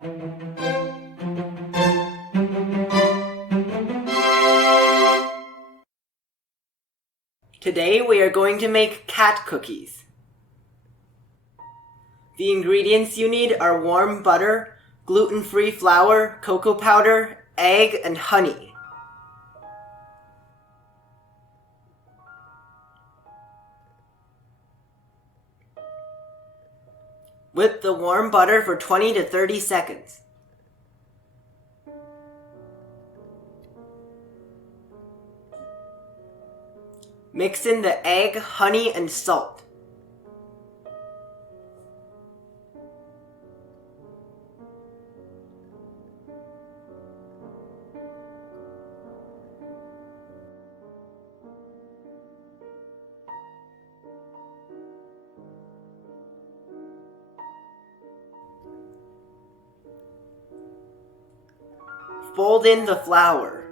Today we are going to make cat cookies. The ingredients you need are warm butter, gluten-free flour, cocoa powder, egg, and honey. Whip the warm butter for 20 to 30 seconds. Mix in the egg, honey, and salt. Fold in the flour.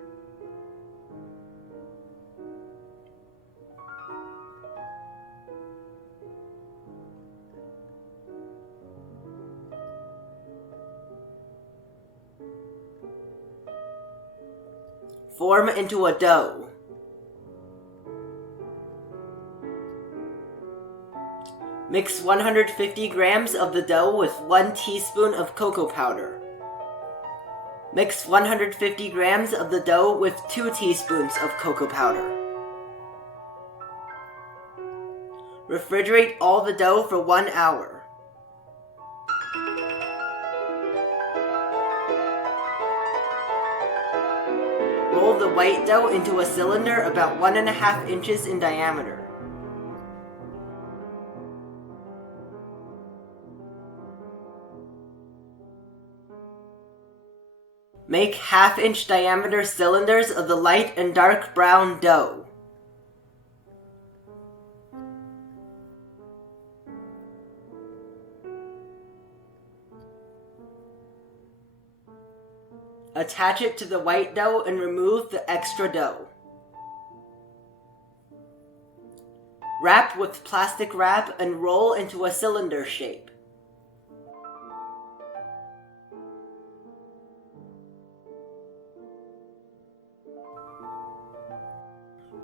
Form into a dough. Mix 150 grams of the dough with 1 teaspoon of cocoa powder. Mix 150 grams of the dough with 2 teaspoons of cocoa powder. Refrigerate all the dough for 1 hour. Roll the white dough into a cylinder about 1.5 inches in diameter. Make 1/2-inch diameter cylinders of the light and dark brown dough. Attach it to the white dough and remove the extra dough. Wrap with plastic wrap and roll into a cylinder shape.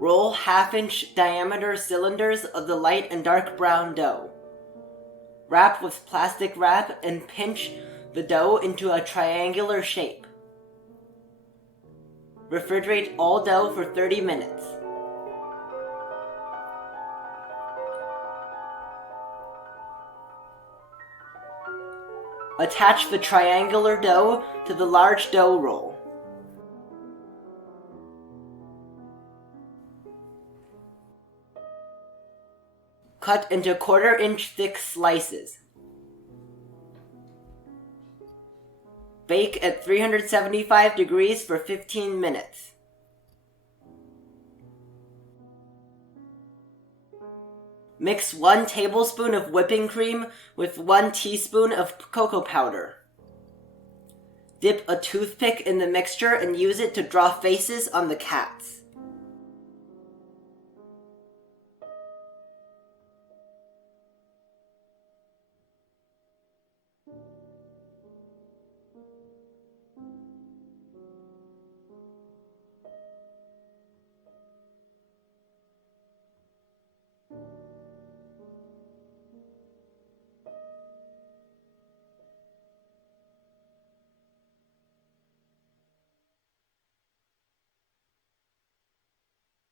Roll 1/2-inch diameter cylinders of the light and dark brown dough. Wrap with plastic wrap and pinch the dough into a triangular shape. Refrigerate all dough for 30 minutes. Attach the triangular dough to the large dough roll. Cut into 1/4-inch thick slices. Bake at 375 degrees for 15 minutes. Mix 1 tablespoon of whipping cream with 1 teaspoon of cocoa powder. Dip a toothpick in the mixture and use it to draw faces on the cats.